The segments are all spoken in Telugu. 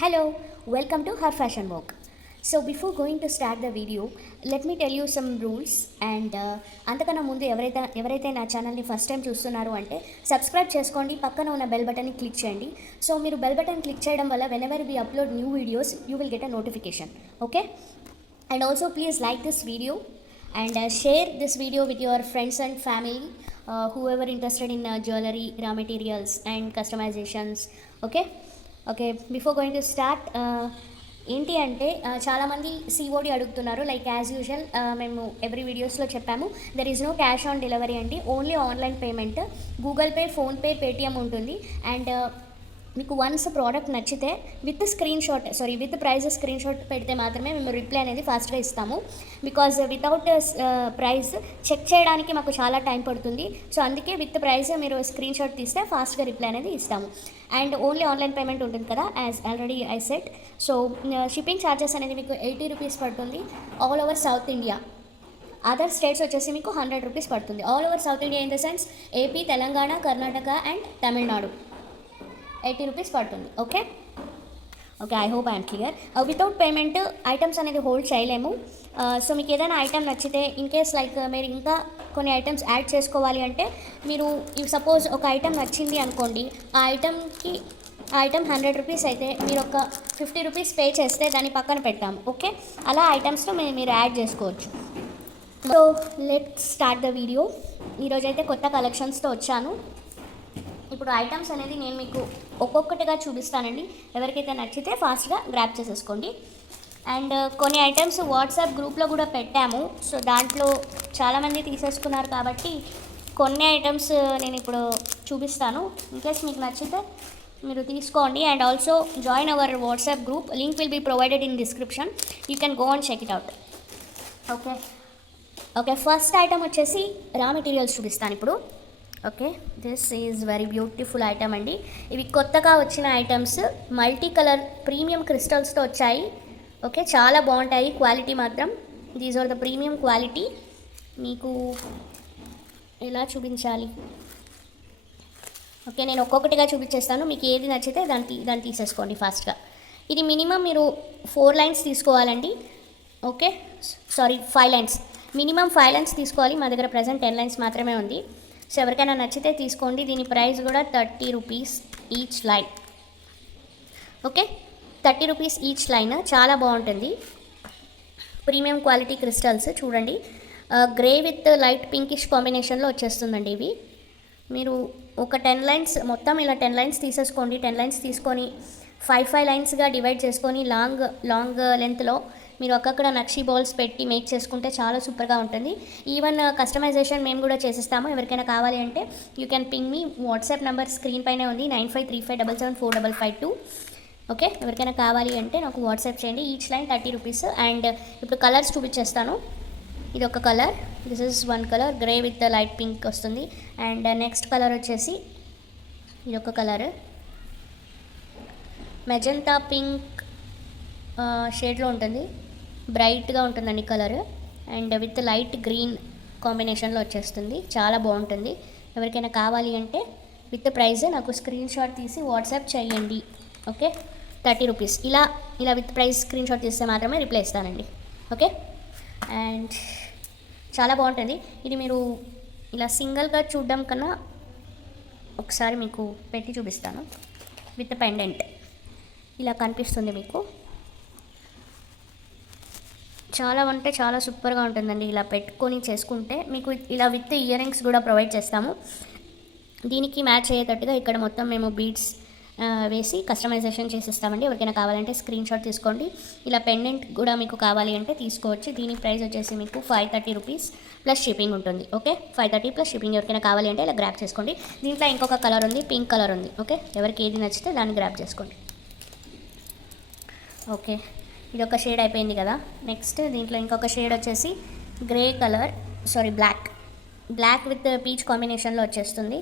Hello, welcome to Her Fashion Walk. So before going to start the video, let me tell you some rules and అంతకన్నా ముందు ఎవరైతే నా ఛానల్ని ఫస్ట్ టైం చూస్తున్నారో అంటే సబ్స్క్రైబ్ చేసుకోండి, పక్కన ఉన్న బెల్ బటన్ని క్లిక్ చేయండి. సో మీరు బెల్ బటన్ క్లిక్ చేయడం వల్ల whenever we upload new videos you will get a notification. Okay, and also please like this video and share this video with your friends and family, whoever interested in jewelry, raw materials and customizations. Okay, okay, before going to start, ఏంటి అంటే చాలామంది సిఓడి అడుగుతున్నారు. లైక్ యాజ్ యూజువల్ మేము ఎవ్రీ వీడియోస్లో చెప్పాము, there is no cash on delivery అండి, only online payment. Google Pay, PhonePe, Paytm ఉంటుంది. అండ్ మీకు వన్స్ ప్రోడక్ట్ నచ్చితే విత్ ప్రైస్ స్క్రీన్ షాట్ పెడితే మాత్రమే మేము రిప్లై అనేది ఫాస్ట్గా ఇస్తాము. బికాజ్ వితౌట్ ప్రైస్ చెక్ చేయడానికి మాకు చాలా టైం పడుతుంది. సో అందుకే విత్ ప్రైస్ మీరు స్క్రీన్ షాట్ తీస్తే ఫాస్ట్గా రిప్లై అనేది ఇస్తాము. అండ్ ఓన్లీ ఆన్లైన్ పేమెంట్ ఉంటుంది కదా, as already I set. So shipping charges అనేది మీకు 80 రూపీస్ పడుతుంది all over south India. Other states వచ్చేసి మీకు 100 రూపీస్ పడుతుంది. All over south India in the sense AP, Telangana, Karnataka and Tamil Nadu 80 rupees పడుతుంది. Okay, I hope I'm clear. Without payment items అనేది హోల్డ్ చేయలేము. సో మీకు ఏదైనా ఐటమ్ నచ్చితే, ఇన్ కేస్ లైక్ మీరు ఇంకా కొన్ని ఐటమ్స్ యాడ్ చేసుకోవాలి అంటే, మీరు సపోజ్ ఒక ఐటమ్ నచ్చింది అనుకోండి, ఆ ఐటమ్ 100 రూపీస్ అయితే మీరు ఒక 50 రూపీస్ పే చేస్తే దాన్ని పక్కన పెట్టాము. ఓకే, అలా ఐటమ్స్లో మీరు యాడ్ చేసుకోవచ్చు. So let's start the video. ఈరోజైతే కొత్త కలెక్షన్స్తో వచ్చాను. ఇప్పుడు ఐటమ్స్ అనేది నేను మీకు ఒక్కొక్కటిగా చూపిస్తానండి. ఎవరికైతే నచ్చితే ఫాస్ట్గా గ్రాప్ చేసేసుకోండి. అండ్ కొన్ని ఐటమ్స్ వాట్సాప్ గ్రూప్లో కూడా పెట్టాము. సో దాంట్లో చాలామంది తీసేసుకున్నారు కాబట్టి కొన్ని ఐటమ్స్ నేను ఇప్పుడు చూపిస్తాను. ఇన్కేస్ మీకు నచ్చితే మీరు తీసుకోండి. And also join our WhatsApp group, link will be provided in description. You can go and check it out. Okay, first item వచ్చేసి రా మెటీరియల్స్ చూపిస్తాను ఇప్పుడు. Okay, this is very beautiful item అండి. ఇవి కొత్తగా వచ్చిన ఐటమ్స్, మల్టీ కలర్ ప్రీమియం క్రిస్టల్స్తో వచ్చాయి. ఓకే, చాలా బాగుంటాయి, క్వాలిటీ మాత్రం these are the premium quality. మీకు ఎలా చూపించాలి? ఓకే, నేను ఒక్కొక్కటిగా చూపించేస్తాను. మీకు ఏది నచ్చితే దాన్ని తీసేసుకోండి ఫాస్ట్గా. ఇది మినిమం మీరు 4 లైన్స్ తీసుకోవాలండి. ఓకే, 5 లైన్స్, మినిమం 5 లైన్స్ తీసుకోవాలి. మా దగ్గర ప్రజెంట్ 10 లైన్స్ మాత్రమే ఉంది. సో ఎవరికైనా నచ్చితే తీసుకోండి. దీని ప్రైస్ కూడా 30 rupees each line. Okay, 30 rupees each line, చాలా బాగుంటుంది. ప్రీమియం క్వాలిటీ క్రిస్టల్స్ చూడండి, గ్రే విత్ లైట్ పింకిష్ కాంబినేషన్లో వచ్చేస్తుందండి. ఇవి మీరు ఒక 10 లైన్స్, మొత్తం ఇలా 10 లైన్స్ తీసేసుకోండి. 10 లైన్స్ తీసుకొని 5 లైన్స్గా డివైడ్ చేసుకొని లాంగ్ లెంత్లో మీరు అక్కడక్కడ నక్షీ బాల్స్ పెట్టి మేక్ చేసుకుంటే చాలా సూపర్గా ఉంటుంది. ఈవెన్ కస్టమైజేషన్ మేము కూడా చేసిస్తాము. ఎవరికైనా కావాలి అంటే you can ping me. WhatsApp number screen పైనే ఉంది, 9535774552. ఓకే, ఎవరికైనా కావాలి అంటే నాకు వాట్సాప్ చేయండి. Each line 30 rupees. అండ్ ఇప్పుడు కలర్స్ చూపించేస్తాను. ఇది ఒక colour, this is one colour, grey with light pink వస్తుంది. అండ్ నెక్స్ట్ కలర్ వచ్చేసి ఇది ఒక కలర్, మెజంతా పింక్ షేడ్లో ఉంటుంది, బ్రైట్గా ఉంటుందండి colour. And with light green కాంబినేషన్లో వచ్చేస్తుంది, చాలా బాగుంటుంది. ఎవరికైనా కావాలి అంటే విత్ ప్రైస్ నాకు స్క్రీన్ షాట్ తీసి వాట్సాప్ చేయండి. Okay, 30 rupees. ఇలా విత్ ప్రైస్ స్క్రీన్ షాట్ తీస్తే మాత్రమే రిప్లై ఇస్తానండి. ఓకే, అండ్ చాలా బాగుంటుంది. ఇది మీరు ఇలా సింగిల్గా చూడడం కన్నా ఒకసారి మీకు పెట్టి చూపిస్తాను. విత్ పెండెంట్ ఇలా కనిపిస్తుంది మీకు. చాలా సూపర్గా ఉంటుందండి. ఇలా పెట్టుకొని చేసుకుంటే మీకు ఇలా విత్ ఇయర్ రింగ్స్ కూడా ప్రొవైడ్ చేస్తాము. దీనికి మ్యాచ్ అయ్యేటట్టుగా ఇక్కడ మొత్తం మేము బీడ్స్ వేసి కస్టమైజేషన్ చేసిస్తామండి. ఎవరికైనా కావాలంటే స్క్రీన్ షాట్ తీసుకోండి. ఇలా పెండెంట్ కూడా మీకు కావాలి అంటే తీసుకోవచ్చు. దీని ప్రైస్ వచ్చేసి మీకు 530 రూపీస్ ప్లస్ షిప్పింగ్ ఉంటుంది. Okay, 530 plus shipping. ఎవరికైనా కావాలి అంటే ఇలా గ్రాప్ చేసుకోండి. దీంట్లో ఇంకొక కలర్ ఉంది, పింక్ కలర్ ఉంది. ఓకే, ఎవరికి ఏది నచ్చితే దాన్ని గ్రాప్ చేసుకోండి. ఓకే, ఇది ఒక షేడ్ అయిపోయింది కదా. నెక్స్ట్ దీంట్లో ఇంకొక షేడ్ వచ్చేసి బ్లాక్ విత్ పీచ్ కాంబినేషన్లో వచ్చేస్తుంది.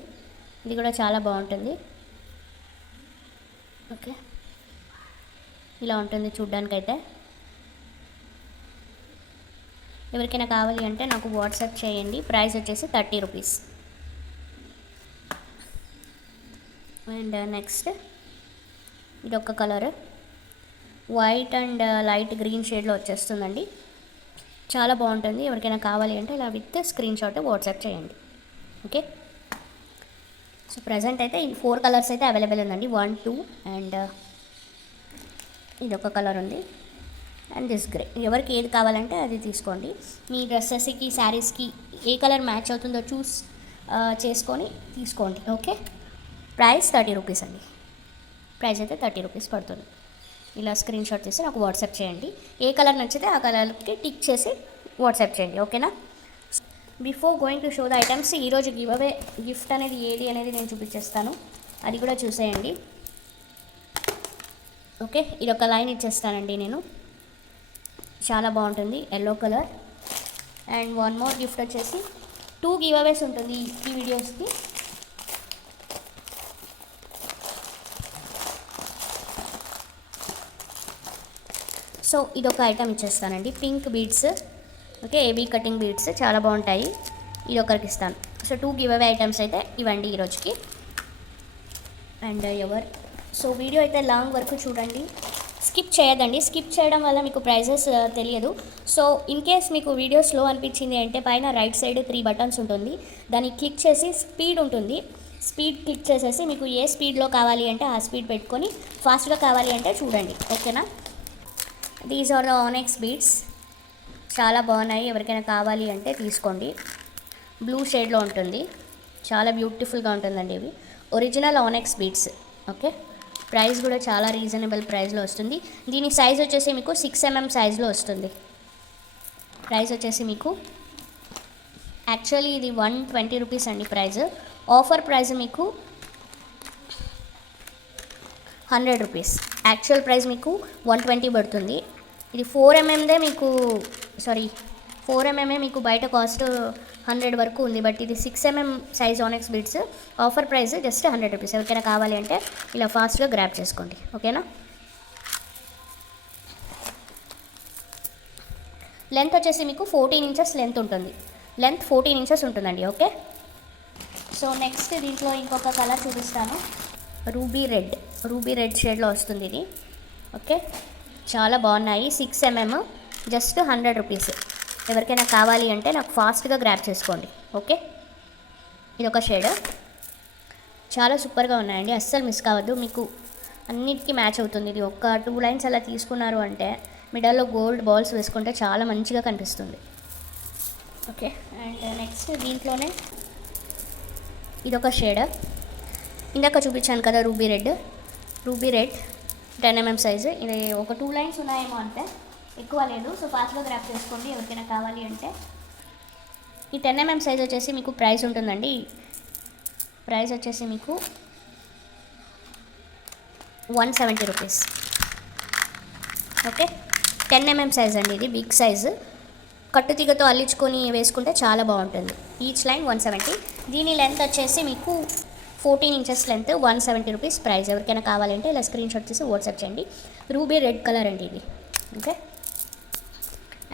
ఇది కూడా చాలా బాగుంటుంది. ఓకే, ఇలా ఉంటుంది చూడ్డానికైతే. ఎవరికైనా కావాలి అంటే నాకు వాట్సాప్ చేయండి. ప్రైస్ వచ్చేసి 30 రూపీస్. అండ్ నెక్స్ట్ ఇది ఒక colour, white and light green షేడ్లో వచ్చేస్తుందండి. చాలా బాగుంటుంది. ఎవరికైనా కావాలి అంటే ఇలా విత్ స్క్రీన్ షాట్ వాట్సాప్ చేయండి. ఓకే, సో ప్రజెంట్ అయితే ఈ 4 కలర్స్ అయితే అవైలబుల్ ఉందండి. 1, 2 అండ్ ఇది ఒక కలర్ ఉంది అండ్ దిస్ గ్రే. ఎవరికి ఏది కావాలంటే అది తీసుకోండి. మీ డ్రెస్సెస్కి శారీస్కి ఏ కలర్ మ్యాచ్ అవుతుందో చూస్ చేసుకొని తీసుకోండి. ఓకే, ప్రైస్ 30 రూపీస్ అండి. ప్రైస్ అయితే 30 రూపీస్ పడుతుంది. ఇలా స్క్రీన్ షాట్ తీసి నాకు వాట్సాప్ చేయండి. ఏ కలర్ నచ్చితే ఆ కలర్కి టిక్ చేసి వాట్సాప్ చేయండి. ఓకేనా? Before going to show the items, ఈరోజు గివ్ అవే గిఫ్ట్ అనేది ఏది అనేది నేను చూపించేస్తాను, అది కూడా చూసేయండి. ఓకే, ఇది ఒక లైన్ ఇచ్చేస్తానండి నేను, చాలా బాగుంటుంది, yellow colour. And one more gift వచ్చేసి 2 గివ్ అవేస్ ఉంటుంది ఈ వీడియోస్కి. సో ఇదొక ఐటమ్ ఇచ్చేస్తానండి, pink beads. Okay, AB cutting beads చాలా బాగుంటాయి, ఇది ఒకరికి ఇస్తాను. సో 2 గివ్ అవే ఐటమ్స్ అయితే ఇవ్వండి ఈరోజుకి. అండ్ సో వీడియో అయితే లాంగ్ వరకు చూడండి, స్కిప్ చేయదండి. స్కిప్ చేయడం వల్ల మీకు ప్రైజెస్ తెలియదు. సో ఇన్ కేస్ మీకు వీడియో స్లో అనిపించింది అంటే పైన రైట్ సైడ్ 3 బటన్స్ ఉంటుంది, దాన్ని క్లిక్ చేసి స్పీడ్ ఉంటుంది, స్పీడ్ క్లిక్ చేసేసి మీకు ఏ స్పీడ్లో కావాలి అంటే ఆ స్పీడ్ పెట్టుకొని ఫాస్ట్గా కావాలి అంటే చూడండి. ఓకేనా? These are the onyx beads, చాలా బాగున్నాయి, ఎవరికైనా కావాలి అంటే తీసుకోండి. బ్లూ షేడ్లో ఉంటుంది, చాలా బ్యూటిఫుల్గా ఉంటుందండి. ఇవి ఒరిజినల్ ఆనెక్స్ బీడ్స్. ఓకే, ప్రైస్ కూడా చాలా రీజనబుల్ ప్రైస్లో వస్తుంది. దీని సైజ్ వచ్చేసి మీకు 6 mm సైజ్లో వస్తుంది. ప్రైస్ వచ్చేసి మీకు యాక్చువల్లీ ఇది 120 రూపీస్ అండి ప్రైస్. ఆఫర్ ప్రైస్ మీకు 100 రూపీస్. యాక్చువల్ ప్రైస్ మీకు 120 పడుతుంది. ఇది 4 mmదే మీకు 4 mm మీకు బయట కాస్ట్ 100 వరకు ఉంది, బట్ ఇది 6 mm size ఆనెక్స్ beads. Offer price just 100 rupees. ఎవరికైనా కావాలి అంటే ఇలా ఫాస్ట్గా గ్రాప్ చేసుకోండి. ఓకేనా? లెంత్ వచ్చేసి మీకు 14 ఇంచెస్ లెంత్ ఉంటుంది, లెంత్ 14 ఇంచెస్ ఉంటుందండి. ఓకే, సో నెక్స్ట్ దీంట్లో ఇంకొక కలర్ చూపిస్తాను, రూబీ రెడ్ షేడ్లో వస్తుంది ఇది. ఓకే, చాలా బాగున్నాయి, 6 mm, జస్ట్ 100 రూపీస్. ఎవరికైనా కావాలి అంటే నాకు ఫాస్ట్గా గ్రాప్ చేసుకోండి. ఓకే, ఇది ఒక షేడ్, చాలా సూపర్గా ఉన్నాయండి, అస్సలు మిస్ కావద్దు, మీకు అన్నిటికీ మ్యాచ్ అవుతుంది. ఇది ఒక 2 లైన్స్ అలా తీసుకున్నారు అంటే మిడల్లో గోల్డ్ బాల్స్ వేసుకుంటే చాలా మంచిగా కనిపిస్తుంది. ఓకే, అండ్ నెక్స్ట్ దీంట్లోనే ఇదొక షేడ్, ఇందాక చూపించాను కదా రూబీ రెడ్ 10 mm సైజు. ఇది ఒక 2 లైన్స్ ఉన్నాయేమో అంటే, ఎక్కువ లేదు. సో ఫాస్ట్గా గ్రాప్ చేసుకోండి ఎవరికైనా కావాలి అంటే. ఈ 10 mm సైజ్ వచ్చేసి మీకు ప్రైస్ ఉంటుందండి, ప్రైస్ వచ్చేసి మీకు 170 రూపీస్. ఓకే, 10 mm సైజ్ అండి, ఇది బిగ్ సైజు. కట్టుతీగతో అల్లించుకొని వేసుకుంటే చాలా బాగుంటుంది. Each line 170. దీని లెంత్ వచ్చేసి మీకు 14 ఇంచెస్ లెంత్, 170 రూపీస్ ప్రైస్. ఎవరికైనా కావాలంటే ఇలా స్క్రీన్ షాట్ తీసి వాట్సాప్ చేయండి. రూబీ రెడ్ కలర్ అండి ఇది. ఓకే,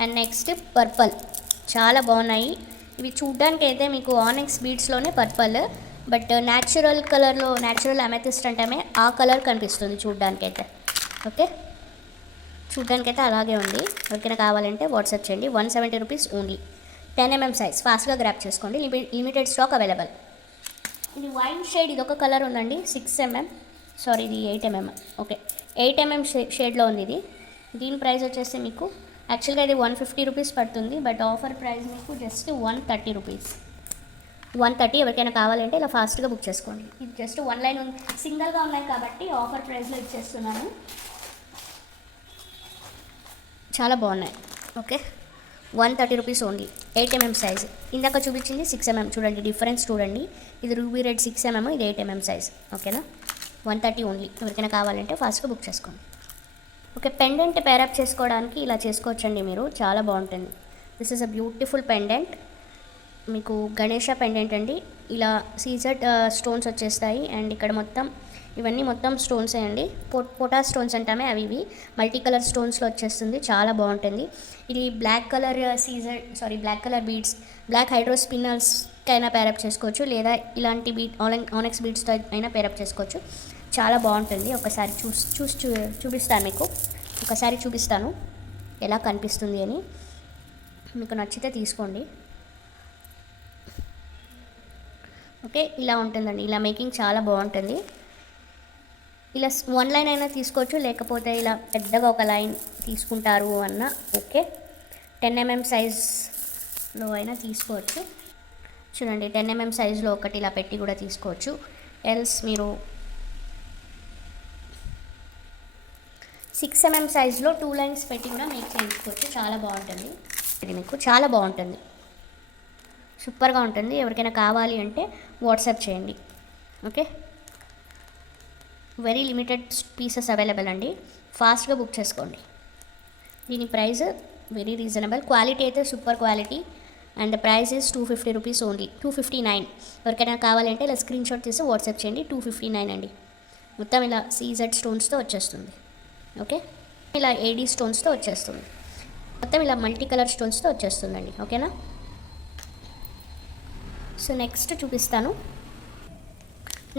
అండ్ నెక్స్ట్ పర్పల్, చాలా బాగున్నాయి ఇవి. చూడ్డానికి అయితే మీకు ఆనెక్స్ బీడ్స్లోనే పర్పల్, బట్ న్యాచురల్ కలర్లో, న్యాచురల్ అమెథిస్ట్ అంటేనే ఆ కలర్ కనిపిస్తుంది చూడ్డానికైతే. ఓకే, చూడ్డానికైతే అలాగే ఉంది. ఎవరికైనా కావాలంటే వాట్సాప్ చేయండి. 170 రూపీస్ ఓన్లీ. 10 mm సైజ్, ఫాస్ట్గా గ్రాప్ చేసుకోండి, లిమిటెడ్ స్టాక్ అవైలబుల్. ఇది వైన్ షేడ్, ఇది ఒక కలర్ ఉందండి, 6 mm, ఇది 8 mm. ఓకే, 8 mm షేడ్లో ఉంది ఇది. దీని ప్రైస్ వచ్చేసి మీకు యాక్చువల్గా ఇది 150 రూపీస్ పడుతుంది, బట్ ఆఫర్ ప్రైస్ మీకు జస్ట్ 130 రూపీస్. 130. ఎవరికైనా కావాలంటే ఇలా ఫాస్ట్గా బుక్ చేసుకోండి. ఇది జస్ట్ 1 లైన్ ఉంది, సింగిల్గా ఉన్నాయి కాబట్టి ఆఫర్ ప్రైస్లో ఇచ్చేస్తున్నాను. చాలా బాగున్నాయి. Okay, 130 rupees only, 8 mm size. ఇందాక చూపించింది 6 mm, చూడండి డిఫరెన్స్ చూడండి. ఇది రూబీ రెడ్ 6 mm, ఇది 8 mm సైజ్. ఓకేనా? 130 ఓన్లీ. ఎవరికైనా కావాలంటే ఫాస్ట్గా బుక్ చేసుకోండి. ఓకే, పెండెంట్ పేరప్ చేసుకోవడానికి ఇలా చేసుకోవచ్చండి మీరు, చాలా బాగుంటుంది. This is a beautiful pendant, మీకు గణేష పెండెంట్ అండి. ఇలా సీజర్డ్ స్టోన్స్ వచ్చేస్తాయి, అండ్ ఇక్కడ ఇవన్నీ మొత్తం స్టోన్సే అండి, పొటా స్టోన్స్ అంటామే అవి. ఇవి మల్టీ కలర్ స్టోన్స్లో వచ్చేస్తుంది, చాలా బాగుంటుంది. ఇది black colour black colour beads, black hydro స్పిన్నర్స్కైనా పేరప్ చేసుకోవచ్చు, లేదా ఇలాంటి ఆనెక్స్ బీడ్స్తో అయినా పేరప్ చేసుకోవచ్చు. చాలా బాగుంటుంది. ఒకసారి చూపిస్తాను మీకు. ఒకసారి చూపిస్తాను ఎలా కనిపిస్తుంది అని. మీకు నచ్చితే తీసుకోండి. ఓకే, ఇలా ఉంటుందండి. ఇలా మేకింగ్ చాలా బాగుంటుంది. ఇలా 1 లైన్ అయినా తీసుకోవచ్చు, లేకపోతే ఇలా పెద్దగా ఒక లైన్ తీసుకుంటారు అన్న ఓకే. 10 mm సైజ్లో అయినా తీసుకోవచ్చు. చూడండి, 10 mm సైజులో ఒకటి ఇలా పెట్టి కూడా తీసుకోవచ్చు. ఎల్స్ మీరు 6 mm సైజులో 2 లైన్స్ పెట్టి కూడా మేక్ చేయించుకోవచ్చు. చాలా బాగుంటుంది. ఇది మీకు చాలా బాగుంటుంది, సూపర్గా ఉంటుంది. ఎవరికైనా కావాలి అంటే వాట్సాప్ చేయండి. Okay, very limited pieces available అండి. ఫాస్ట్గా బుక్ చేసుకోండి. దీని ప్రైస్ వెరీ రీజనబుల్. క్వాలిటీ అయితే super quality. And the price is 250 rupees only. 259. ఎవరికైనా కావాలంటే ఇలా స్క్రీన్ షాట్ తీసి వాట్సాప్ చేయండి. 259 అండి. మొత్తం ఇలా CZ స్టోన్స్తో వచ్చేస్తుంది. ఓకే, ఇలా AD స్టోన్స్తో వచ్చేస్తుంది. మొత్తం ఇలా మల్టీ కలర్ స్టోన్స్తో వచ్చేస్తుందండి. ఓకేనా. సో నెక్స్ట్ చూపిస్తాను.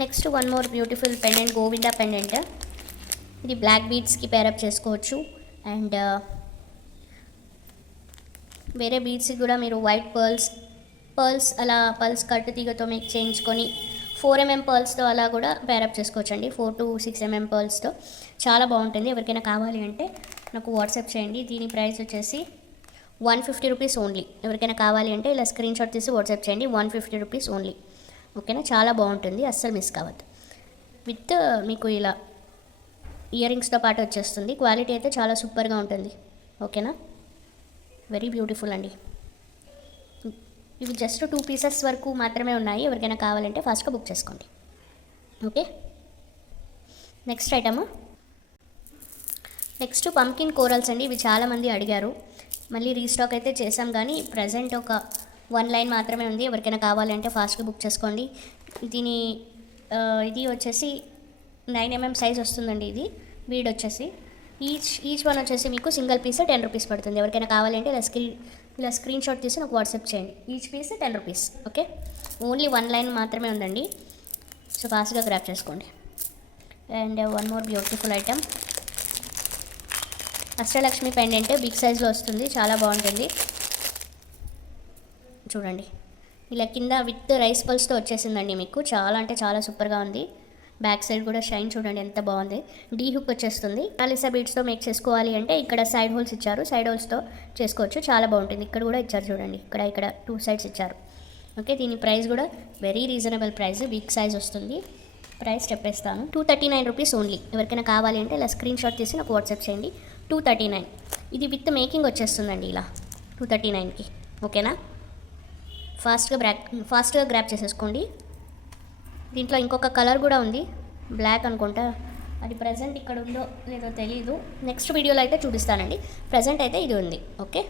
Next one more beautiful pendant, Govinda pendant. ఇది బ్లాక్ బీడ్స్కి పేరప్ చేసుకోవచ్చు. అండ్ వేరే బీడ్స్కి కూడా మీరు వైట్ పర్ల్స్ అలా పర్ల్స్ కట్టు తీగతో మీకు చేయించుకొని 4 mm పర్ల్స్తో అలా కూడా పేరప్ చేసుకోవచ్చు అండి. 4 to 6 mm పర్ల్స్తో చాలా బాగుంటుంది. ఎవరికైనా కావాలి అంటే నాకు వాట్సాప్ చేయండి. దీని ప్రైస్ వచ్చేసి 150 రూపీస్ ఓన్లీ. ఎవరికైనా కావాలి అంటే ఇలా స్క్రీన్ షాట్ తీసి వాట్సాప్ చేయండి. 150 రూపీస్ ఓన్లీ. ఓకేనా, చాలా బాగుంటుంది, అస్సలు మిస్ కావద్దు. విత్ మీకు ఇలా ఇయర్ రింగ్స్తో పాటు వచ్చేస్తుంది. క్వాలిటీ అయితే చాలా సూపర్గా ఉంటుంది. ఓకేనా, వెరీ బ్యూటిఫుల్ అండి. ఇవి జస్ట్ 2 పీసెస్ వరకు మాత్రమే ఉన్నాయి. ఎవరికైనా కావాలంటే ఫాస్ట్గా బుక్ చేసుకోండి. Okay, next item. Next pumpkin corals అండి. ఇవి చాలామంది అడిగారు, మళ్ళీ రీస్టాక్ అయితే చేసాం, కానీ ప్రజెంట్ ఒక 1 లైన్ మాత్రమే ఉంది. ఎవరికైనా కావాలంటే ఫాస్ట్గా బుక్ చేసుకోండి. ఇది వచ్చేసి 9 mm సైజ్ వస్తుందండి. ఇది బీడ్ వచ్చేసి ఈచ్ వన్ వచ్చేసి మీకు సింగిల్ పీస్ 10 రూపీస్ పడుతుంది. ఎవరికైనా కావాలంటే ఇలా స్క్రీన్ షాట్ తీసి నాకు వాట్సాప్ చేయండి. Each piece 10 rupees. Okay, only 1 line మాత్రమే ఉందండి. సో ఫాస్ట్గా గ్రాప్ చేసుకోండి. And one more beautiful item, Ashtalakshmi pendant. Big సైజ్లో వస్తుంది, చాలా బాగుంటుంది. చూడండి, ఇలా కింద విత్ రైస్ పల్స్తో వచ్చేసిందండి. మీకు చాలా అంటే చాలా సూపర్గా ఉంది. బ్యాక్ సైడ్ కూడా షైన్ చూడండి ఎంత బాగుంది. డీ హుక్ వచ్చేస్తుంది. అలిసా బీడ్స్తో మేక్ చేసుకోవాలి అంటే ఇక్కడ సైడ్ హోల్స్ ఇచ్చారు, సైడ్ హోల్స్తో చేసుకోవచ్చు. చాలా బాగుంటుంది. ఇక్కడ కూడా ఇచ్చారు చూడండి, ఇక్కడ 2 సైడ్స్ ఇచ్చారు. ఓకే, దీని ప్రైస్ కూడా very reasonable price. Big size వస్తుంది. ప్రైస్ చెప్పేస్తాను, 239 రూపీస్ ఓన్లీ. ఎవరికైనా కావాలి అంటే ఇలా స్క్రీన్ షాట్ తీసి నాకు వాట్సాప్ చేయండి. 239. ఇది విత్ మేకింగ్ వచ్చేస్తుందండి ఇలా 239కి. ఓకేనా, ఫాస్ట్గా గ్రాప్ చేసేసుకోండి. దీంట్లో ఇంకొక కలర్ కూడా ఉంది, బ్లాక్ అనుకుంటా. అది ప్రజెంట్ ఇక్కడ ఉందో లేదో తెలీదు, నెక్స్ట్ వీడియోలో అయితే చూపిస్తానండి. ప్రజెంట్ అయితే ఇది ఉంది. ఓకే,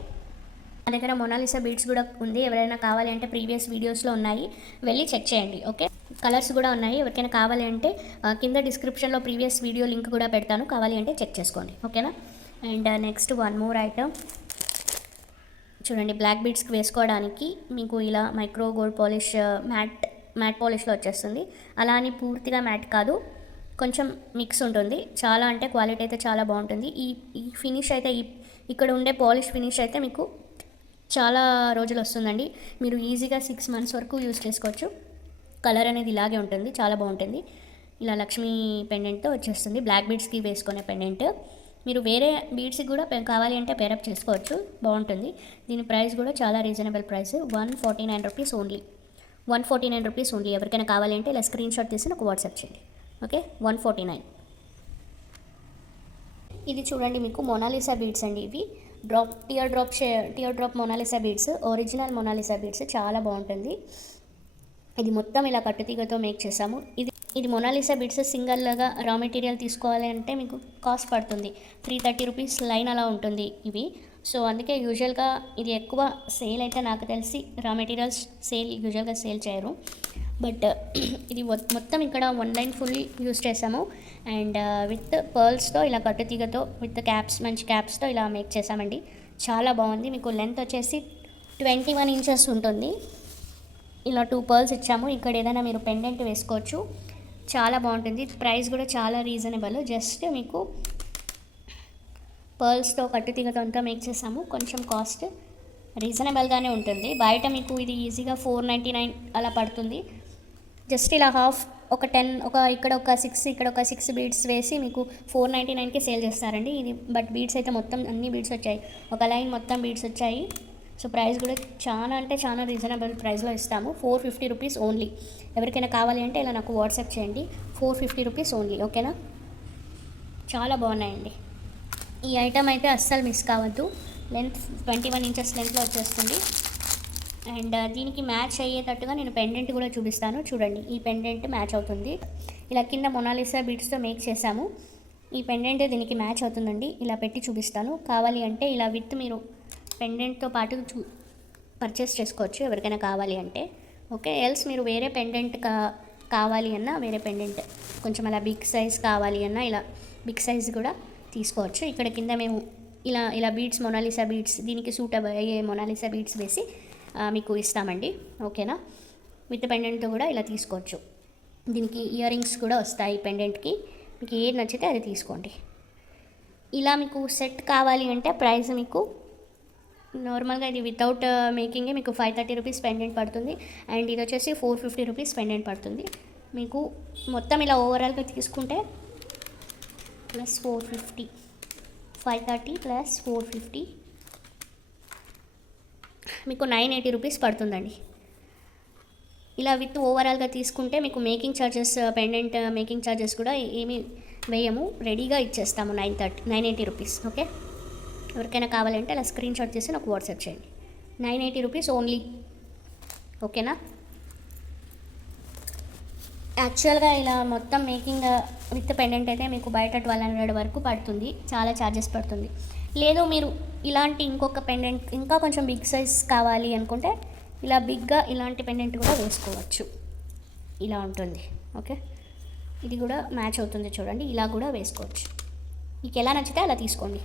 నా దగ్గర మొనాలిసా బీడ్స్ కూడా ఉంది. ఎవరైనా కావాలి అంటే ప్రీవియస్ వీడియోస్లో ఉన్నాయి, వెళ్ళి చెక్ చేయండి. ఓకే, కలర్స్ కూడా ఉన్నాయి. ఎవరికైనా కావాలి అంటే కింద డిస్క్రిప్షన్లో ప్రీవియస్ వీడియో లింక్ కూడా పెడతాను, కావాలి అంటే చెక్ చేసుకోండి. ఓకేనా. And next one more item చూడండి. బ్లాక్ బీడ్స్కి వేసుకోవడానికి మీకు ఇలా మైక్రో గోల్డ్ పాలిష్ మ్యాట్ పాలిష్లో వచ్చేస్తుంది. అలా అని పూర్తిగా మ్యాట్ కాదు, కొంచెం మిక్స్ ఉంటుంది. చాలా అంటే క్వాలిటీ అయితే చాలా బాగుంటుంది. ఈ ఫినిష్ అయితే ఇక్కడ ఉండే పాలిష్ ఫినిష్ అయితే మీకు చాలా రోజులు వస్తుందండి. మీరు ఈజీగా 6 months వరకు యూజ్ చేసుకోవచ్చు. కలర్ అనేది ఇలాగే ఉంటుంది, చాలా బాగుంటుంది. ఇలా లక్ష్మీ పెండెంట్తో వచ్చేస్తుంది. బ్లాక్ బీడ్స్కి వేసుకునే పెండెంట్. మీరు వేరే బీడ్స్కి కూడా కావాలి అంటే పేరప్ చేసుకోవచ్చు, బాగుంటుంది. దీని ప్రైస్ కూడా చాలా reasonable price. 149 rupees only. 149 rupees only. ఎవరికైనా కావాలి అంటే ఇలా స్క్రీన్ షాట్ తీసి నాకు వాట్సాప్ చేయండి. ఓకే, 149. ఇది చూడండి, మీకు మొనాలిసా బీడ్స్ అండి. ఇవి tear drop Mona Lisa beads, original Mona Lisa beads. చాలా బాగుంటుంది. ఇది మొత్తం ఇలా కట్టుతీగతో మేక్ చేసాము. ఇది మొనాలిసా బీడ్స్ సింగల్గా రా మెటీరియల్ తీసుకోవాలి అంటే మీకు కాస్ట్ పడుతుంది. 330 రూపీస్ లైన్ అలా ఉంటుంది ఇవి. సో అందుకే యూజువల్గా ఇది ఎక్కువ సేల్ అయితే నాకు తెలిసి రా మెటీరియల్స్ యూజువల్గా సేల్ చేయరు. బట్ ఇది మొత్తం ఇక్కడ 1 లైన్ ఫుల్ యూజ్ చేసాము. అండ్ విత్ పర్ల్స్తో ఇలా కట్టుతీగతో విత్ క్యాప్స్, మంచి క్యాప్స్తో ఇలా మేక్ చేసామండి. చాలా బాగుంది. మీకు లెంత్ వచ్చేసి 21 inches ఉంటుంది. ఇలా 2 పర్ల్స్ ఇచ్చాము. ఇక్కడ ఏదైనా మీరు పెండెంట్ వేసుకోవచ్చు. చాలా బాగుంటుంది. ప్రైస్ కూడా చాలా రీజనబుల్. జస్ట్ మీకు పర్ల్స్తో కట్టుతీగతో అంతా మేక్ చేసాము. కొంచెం కాస్ట్ రీజనబుల్గానే ఉంటుంది. బయట మీకు ఇది ఈజీగా 499 అలా పడుతుంది. జస్ట్ ఇలా హాఫ్ ఒక 10 ఇక్కడ ఒక 6 ఇక్కడ ఒక 6 బీడ్స్ వేసి మీకు 499కి సేల్ చేస్తారండి ఇది. బట్ బీడ్స్ అయితే మొత్తం అన్ని బీడ్స్ వచ్చాయి, ఒక లైన్ మొత్తం బీడ్స్ వచ్చాయి. సో ప్రైస్ కూడా చాలా అంటే చాలా రీజనబుల్ ప్రైస్లో ఇస్తాము. 450 రూపీస్ ఓన్లీ. ఎవరికైనా కావాలి అంటే ఇలా నాకు వాట్సాప్ చేయండి. 450 రూపీస్ ఓన్లీ. ఓకేనా, చాలా బాగున్నాయండి. ఈ ఐటమ్ అయితే అస్సలు మిస్ కావద్దు. లెంత్ 21 ఇంచెస్ లెంత్లో వచ్చేస్తుంది. అండ్ దీనికి మ్యాచ్ అయ్యేటట్టుగా నేను పెండెంట్ కూడా చూపిస్తాను. చూడండి, ఈ పెండెంట్ మ్యాచ్ అవుతుంది. ఇలా కింద మొనాలిసా బీడ్స్తో మేక్ చేసాము. ఈ పెండెంట్ దీనికి మ్యాచ్ అవుతుందండి. ఇలా పెట్టి చూపిస్తాను. కావాలి అంటే ఇలా విత్ మీరు పెండెంట్తో పాటు పర్చేస్ చేసుకోవచ్చు ఎవరికైనా కావాలి అంటే. ఓకే, ఎల్స్ మీరు వేరే పెండెంట్ కావాలి అన్నా, వేరే పెండెంట్ కొంచెం అలా బిగ్ సైజ్ కావాలి అన్నా ఇలా బిగ్ సైజ్ కూడా తీసుకోవచ్చు. ఇక్కడ కింద మేము ఇలా బీడ్స్, మొనాలిసా బీడ్స్, దీనికి సూట్ అయ్యే మొనాలిసా బీడ్స్ వేసి మీకు ఇస్తామండి. ఓకేనా, విత్ పెండెంట్తో కూడా ఇలా తీసుకోవచ్చు. దీనికి ఇయర్ రింగ్స్ కూడా వస్తాయి పెండెంట్కి. మీకు ఏది నచ్చితే అది తీసుకోండి. ఇలా మీకు సెట్ కావాలి అంటే ప్రైస్ మీకు నార్మల్గా ఇది వితౌట్ మేకింగే మీకు 530 రూపీస్ పెండెంట్ పడుతుంది. అండ్ ఇది వచ్చేసి 450 రూపీస్ పెండెంట్ పడుతుంది. మీకు మొత్తం ఇలా ఓవరాల్గా తీసుకుంటే ప్లస్ 450, 530 ప్లస్ 450 మీకు 980 రూపీస్ పడుతుందండి. ఇలా విత్ ఓవరాల్గా తీసుకుంటే మీకు making charges, pendant making charges కూడా ఏమీ వేయము, రెడీగా ఇచ్చేస్తాము. 980 రూపీస్. ఓకే, ఎవరికైనా కావాలంటే అలా స్క్రీన్ షాట్ చేసి నాకు వాట్సాప్ చేయండి. 980 రూపీస్ ఓన్లీ. ఓకేనా, యాక్చువల్గా ఇలా మొత్తం మేకింగ్ విత్ పెండెంట్ అయితే మీకు బయట 1200 వరకు పడుతుంది, చాలా ఛార్జెస్ పడుతుంది. లేదు మీరు ఇలాంటి ఇంకొక పెండెంట్ ఇంకా కొంచెం బిగ్ సైజ్ కావాలి అనుకుంటే ఇలా బిగ్గా ఇలాంటి పెండెంట్ కూడా వేసుకోవచ్చు. ఇలా ఉంటుంది. ఓకే, ఇది కూడా మ్యాచ్ అవుతుంది చూడండి, ఇలా కూడా వేసుకోవచ్చు. మీకు ఎలా నచ్చితే అలా తీసుకోండి.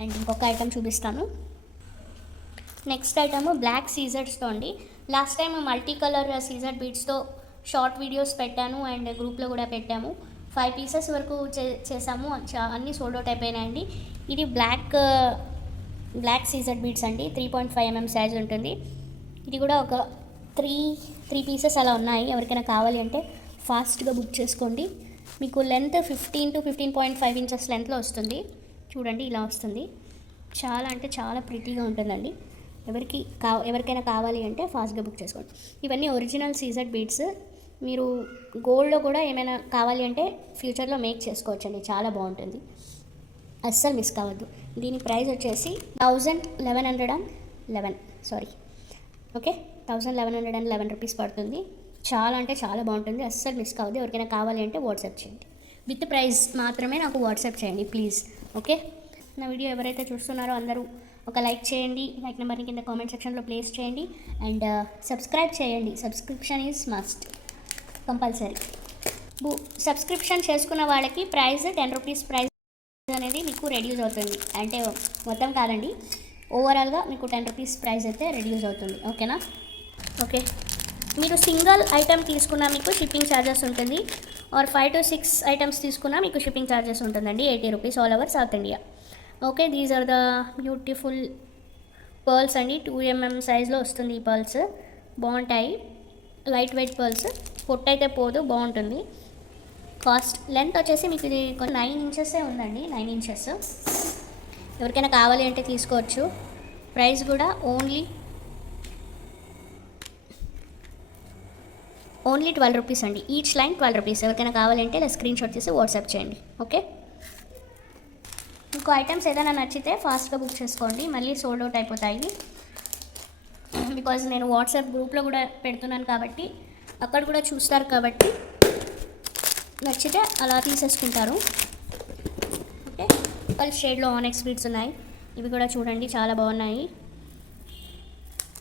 అండ్ ఇంకొక ఐటమ్ చూపిస్తాను. నెక్స్ట్ ఐటమ్ బ్లాక్ సీజర్స్తో అండి. Last time multi colour scissor బీడ్స్తో షార్ట్ వీడియోస్ పెట్టాను అండ్ గ్రూప్లో కూడా పెట్టాము. 5 పీసెస్ వరకు చేసాము, అన్నీ సోల్డ్ అవుట్ అయిపోయినాయండి. ఇది బ్లాక్ సీజర్ బీడ్స్ అండి. 3.5 mm సైజ్ ఉంటుంది. ఇది కూడా ఒక 3 పీసెస్ అలా ఉన్నాయి. ఎవరికైనా కావాలి అంటే ఫాస్ట్గా బుక్ చేసుకోండి. మీకు లెంత్ 15 to 15.5 ఇంచెస్ లెంత్లో వస్తుంది. చూడండి, ఇలా వస్తుంది. చాలా అంటే చాలా ప్రిటీగా ఉంటుందండి. ఎవరికైనా కావాలి అంటే ఫాస్ట్గా బుక్ చేసుకోండి. ఇవన్నీ ఒరిజినల్ సీజర్ బీడ్స్. మీరు గోల్డ్లో కూడా ఏమైనా కావాలి అంటే ఫ్యూచర్లో మేక్ చేసుకోవచ్చండి, చాలా బాగుంటుంది. అస్సలు మిస్ కావద్దు. దీని ప్రైస్ వచ్చేసి 1111 ఓకే, 1111 రూపీస్ పడుతుంది. చాలా అంటే చాలా బాగుంటుంది, అస్సలు మిస్ కావద్దు. ఎవరికైనా కావాలి అంటే వాట్సాప్ చేయండి. విత్ ప్రైస్ మాత్రమే నాకు వాట్సాప్ చేయండి ప్లీజ్. ఓకే, నా వీడియో ఎవరైతే చూస్తున్నారో అందరూ ఒక లైక్ చేయండి. లైక్ నెంబర్ని కింద కామెంట్ సెక్షన్లో ప్లేస్ చేయండి. అండ్ సబ్స్క్రైబ్ చేయండి. Subscription is must, compulsory. Subscription చేసుకున్న వాళ్ళకి ప్రైస్ 10 రూపీస్ ప్రైస్ అనేది మీకు రెడ్యూస్ అవుతుంది. అంటే మొత్తం కాదండి, ఓవరాల్గా మీకు 10 రూపీస్ ప్రైస్ అయితే రెడ్యూస్ అవుతుంది. ఓకేనా, ఓకే. మీరు సింగిల్ ఐటమ్ తీసుకున్నా మీకు షిప్పింగ్ ఛార్జెస్ ఉంటుంది. ఆర్ 5 to 6 ఐటమ్స్ తీసుకున్నా మీకు షిప్పింగ్ ఛార్జెస్ ఉంటుందండి. 80 rupees all over south India. Okay, these are the beautiful pearls అండి. 2 mm సైజ్లో వస్తుంది ఈ పర్ల్స్. బాగుంటాయి, లైట్ వెయిట్ పర్ల్స్. పొట్టయితే పోదు, బాగుంటుంది. కాస్ట్ లెంత్ వచ్చేసి మీకు ఇది 9 ఇంచెస్ ఉందండి, 9 ఇంచెస్. ఎవరికైనా కావాలి అంటే తీసుకోవచ్చు. ప్రైస్ కూడా ఓన్లీ 12 రూపీస్ అండి. Each line 12 rupees. ఎవరికైనా కావాలంటే ఇలా స్క్రీన్ షాట్ చేసి వాట్సాప్ చేయండి. ఓకే, ఇంకో ఐటమ్స్ ఏదైనా నచ్చితే ఫాస్ట్గా బుక్ చేసుకోండి, మళ్ళీ సోల్డ్ అవుట్ అయిపోతాయి. బికాజ్ నేను వాట్సాప్ గ్రూప్లో కూడా పెడుతున్నాను కాబట్టి అక్కడ కూడా చూస్తారు, కాబట్టి నచ్చితే అలా తీసేసుకుంటారు. ఓకే, పల్ షేడ్లో ఆనెక్స్ బీడ్స్ ఉన్నాయి. ఇవి కూడా చూడండి, చాలా బాగున్నాయి.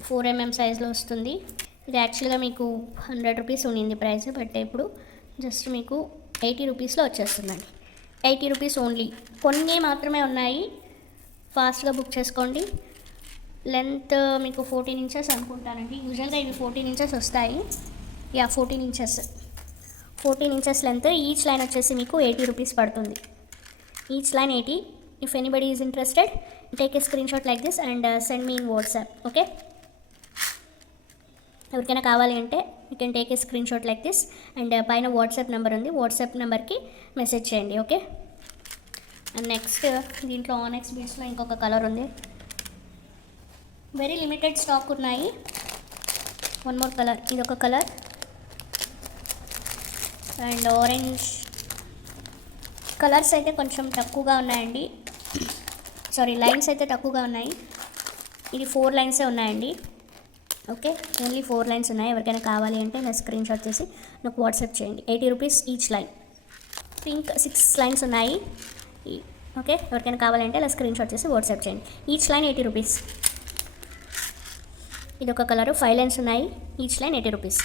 4 mm సైజ్లో వస్తుంది. ఇది యాక్చువల్గా మీకు 100 రూపీస్ ఉండింది ప్రైస్, బట్ ఇప్పుడు జస్ట్ మీకు 80 రూపీస్లో వచ్చేస్తుందండి. 80 రూపీస్ ఓన్లీ. కొన్ని మాత్రమే ఉన్నాయి, ఫాస్ట్గా బుక్ చేసుకోండి. లెంత్ మీకు 14 ఇంచెస్ అనుకుంటానండి. యూజువల్గా ఇవి 14 ఇంచెస్ వస్తాయి. 14 ఇంచెస్ లెంత్. ఈచ్ లైన్ వచ్చేసి మీకు 80 రూపీస్ పడుతుంది. Each line 80. If anybody is interested, take a screenshot like this and send me in WhatsApp. Okay, ఎవరికైనా కావాలి అంటే you can take a screen shot like this and పైన వాట్సాప్ నెంబర్ ఉంది, వాట్సాప్ నెంబర్కి మెసేజ్ చేయండి. ఓకే, అండ్ నెక్స్ట్ దీంట్లో ఆనెక్స్ బీడ్స్లో ఇంకొక కలర్ ఉంది, వెరీ లిమిటెడ్ స్టాక్ ఉన్నాయి. వన్ మోర్ కలర్, ఇది ఒక కలర్ అండ్ ఆరెంజ్. కలర్స్ అయితే కొంచెం తక్కువగా ఉన్నాయండి, సారీ లైన్స్ అయితే తక్కువగా ఉన్నాయి. ఇది 4 లైన్సే ఉన్నాయండి. ఓకే, ఓన్లీ 4 లైన్స్ ఉన్నాయి. ఎవరికైనా కావాలి అంటే నా స్క్రీన్ షాట్ చేసి నాకు వాట్సాప్ చేయండి. 80 rupees each line. Pink 6 lines ఉన్నాయి. ఓకే, ఎవరికైనా కావాలంటే ఇలా స్క్రీన్ షాట్ చేసి వాట్సాప్ చేయండి. Each line 80 rupees. ఇది ఒక కలరు, 5 లైన్స్ ఉన్నాయి. Each line 80 rupees.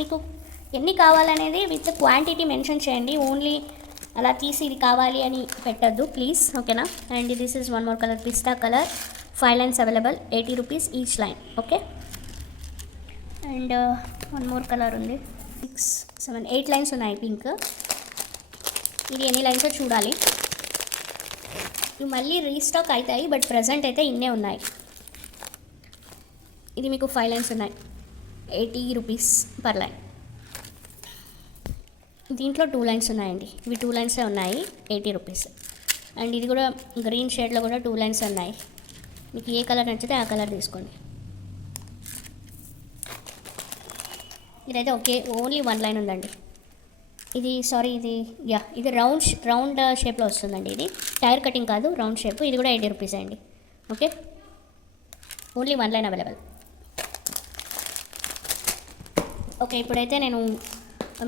మీకు ఎన్ని కావాలనేది విత్ క్వాంటిటీ మెన్షన్ చేయండి. ఓన్లీ అలా తీసి ఇది కావాలి అని పెట్టద్దు ప్లీజ్. ఓకేనా, and this is one more colour, pista colour. 5 lines available, 80 rupees each line. Okay, and one more colour ఉంది, 6, 7, 8 లైన్స్ ఉన్నాయి పింక్. ఇది ఎన్ని లైన్సో చూడాలి. ఇవి మళ్ళీ రీస్టాక్ అవుతాయి, బట్ ప్రజెంట్ అయితే ఇన్నే ఉన్నాయి. ఇది మీకు 5 లైన్స్ ఉన్నాయి, 80 రూపీస్ పర్ లైన్. దీంట్లో 2 లైన్స్ ఉన్నాయండి, ఇవి 2 లైన్సే ఉన్నాయి, 80 రూపీస్. అండ్ ఇది కూడా గ్రీన్ షేడ్లో కూడా 2 లైన్స్ ఉన్నాయి. మీకు ఏ కలర్ నచ్చితే ఆ కలర్ తీసుకోండి. ఇదైతే ఓకే, ఓన్లీ 1 లైన్ ఉందండి. ఇది ఇది రౌండ్ షేప్లో వస్తుందండి. ఇది టైర్ కటింగ్ కాదు, రౌండ్ షేప్. ఇది కూడా 80 రూపీస్ అండి. Okay, only 1 line available. Okay, ఇప్పుడైతే నేను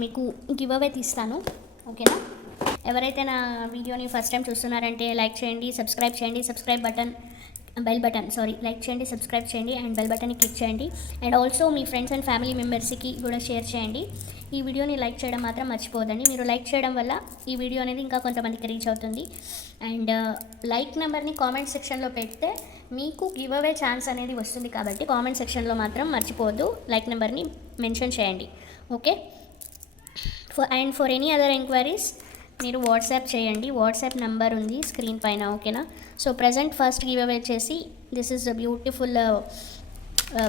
మీకు గివ్ అవే తీస్తాను. ఓకేనా, ఎవరైతే నా వీడియోని ఫస్ట్ టైం చూస్తున్నారంటే లైక్ చేయండి, సబ్స్క్రైబ్ చేయండి. లైక్ చేయండి, సబ్స్క్రైబ్ చేయండి అండ్ బెల్ బటన్ని క్లిక్ చేయండి. And also me friends and family మెంబర్స్కి కూడా షేర్ చేయండి. ఈ వీడియోని లైక్ చేయడం మాత్రం మర్చిపోదండి. మీరు లైక్ చేయడం వల్ల ఈ వీడియో అనేది ఇంకా కొంతమందికి రీచ్ అవుతుంది. అండ్ లైక్ నెంబర్ని కామెంట్ సెక్షన్లో పెడితే మీకు గివ్ అవే ఛాన్స్ అనేది వస్తుంది. కాబట్టి కామెంట్ సెక్షన్లో మాత్రం మర్చిపోవద్దు, లైక్ నెంబర్ని మెన్షన్ చేయండి. Okay, for any other enquiries మీరు వాట్సాప్ చేయండి. వాట్సాప్ నెంబర్ ఉంది స్క్రీన్ పైన. ఓకేనా, so present first give away వచ్చేసి దిస్ ఇస్ బ్యూటిఫుల్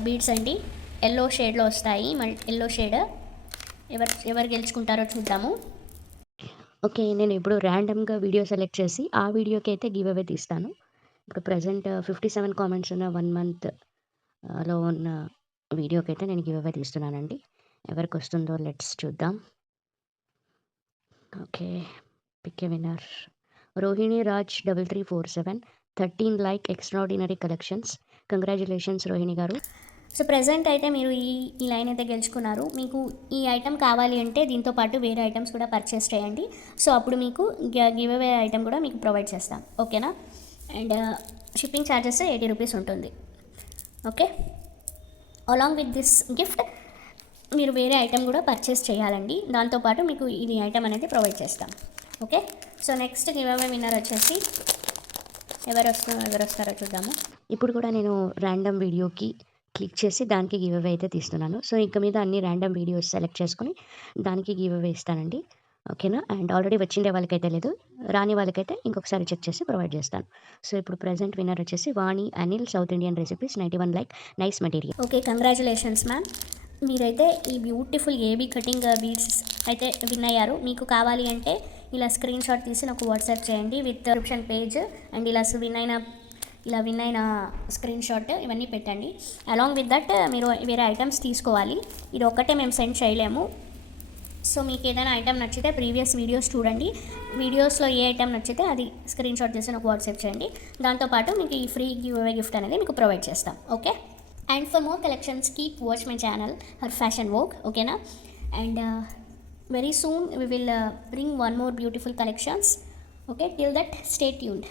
బీడ్స్ అండి. ఎల్లో షేడ్లో వస్తాయి, ఎల్లో షేడ్. ఎవరు గెలుచుకుంటారో చూద్దాము. ఓకే, నేను ఇప్పుడు ర్యాండమ్గా వీడియో సెలెక్ట్ చేసి ఆ వీడియోకి అయితే గివ్ అవే తీస్తాను. ఇప్పుడు ప్రజెంట్ 57 కామెంట్స్ ఉన్న 1 మంత్లో ఉన్న వీడియోకి అయితే నేను గివ్ అవే తీస్తున్నానండి. ఎవరికి వస్తుందో లెట్స్ చూద్దాం. Okay, pick a winner. Rohini Raj 3347, 13 like extraordinary collections. Congratulations Rohini garu. So present అయితే మీరు ఈ లైన్ అయితే గెలుచుకున్నారు. మీకు ఈ ఐటెం కావాలి అంటే దీంతో పాటు వేరే ఐటమ్స్ కూడా పర్చేస్ చేయండి. సో అప్పుడు మీకు గివ్ అవే ఐటెం కూడా మీకు ప్రొవైడ్ చేస్తాం. ఓకేనా, అండ్ షిప్పింగ్ ఛార్జెస్ 80 రూపీస్ ఉంటుంది. Okay, along with this gift మీరు వేరే ఐటెం కూడా పర్చేస్ చేయాలండి. దాంతోపాటు మీకు ఇది ఐటెం అనేది ప్రొవైడ్ చేస్తాం. Okay, so next give away winner వచ్చేసి ఎవరు వస్తారో చూద్దాము. ఇప్పుడు కూడా నేను ర్యాండమ్ వీడియోకి క్లిక్ చేసి దానికి గివ్ అవే అయితే తీస్తున్నాను. సో ఇక మీద అన్ని ర్యాండమ్ వీడియోస్ సెలెక్ట్ చేసుకుని దానికి గివ్ అవే ఇస్తానండి. ఓకేనా, అండ్ ఆల్రెడీ వచ్చిండే వాళ్ళకైతే లేదు, రాని వాళ్ళకైతే ఇంకొకసారి చెక్ చేసి ప్రొవైడ్ చేస్తాను. సో ఇప్పుడు ప్రజెంట్ విన్నర్ వచ్చేసి Vani Anil, South Indian recipes, 91 like, nice material. Okay, congratulations ma'am. మీరైతే ఈ బ్యూటిఫుల్ ఏబీ కటింగ్ బీడ్స్ అయితే విన్ అయ్యారు. మీకు కావాలి అంటే ఇలా స్క్రీన్ షాట్ తీసి నాకు వాట్సాప్ చేయండి విత్ డిస్క్రిప్షన్ పేజ్ అండ్ ఇలా విన్ అయిన స్క్రీన్ షాట్ ఇవన్నీ పెట్టండి. అలాంగ్ విత్ దట్ మీరు వేరే ఐటమ్స్ తీసుకోవాలి. ఇది ఒక్కటే మేము సెండ్ చేయలేము. సో మీకు ఏదైనా ఐటమ్ నచ్చితే ప్రీవియస్ వీడియోస్ చూడండి. వీడియోస్లో ఏ ఐటమ్ నచ్చితే అది స్క్రీన్ షాట్ చేసి నాకు వాట్సాప్ చేయండి. దాంతోపాటు మీకు ఈ ఫ్రీ గివ్ అవే గిఫ్ట్ అనేది మీకు ప్రొవైడ్ చేస్తాం. Okay, and for more collections keep watch my channel her fashion vogue. ఓకేనా, and very soon we will bring one more beautiful collections. Okay, till that stay tuned.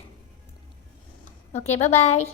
Okay, bye bye.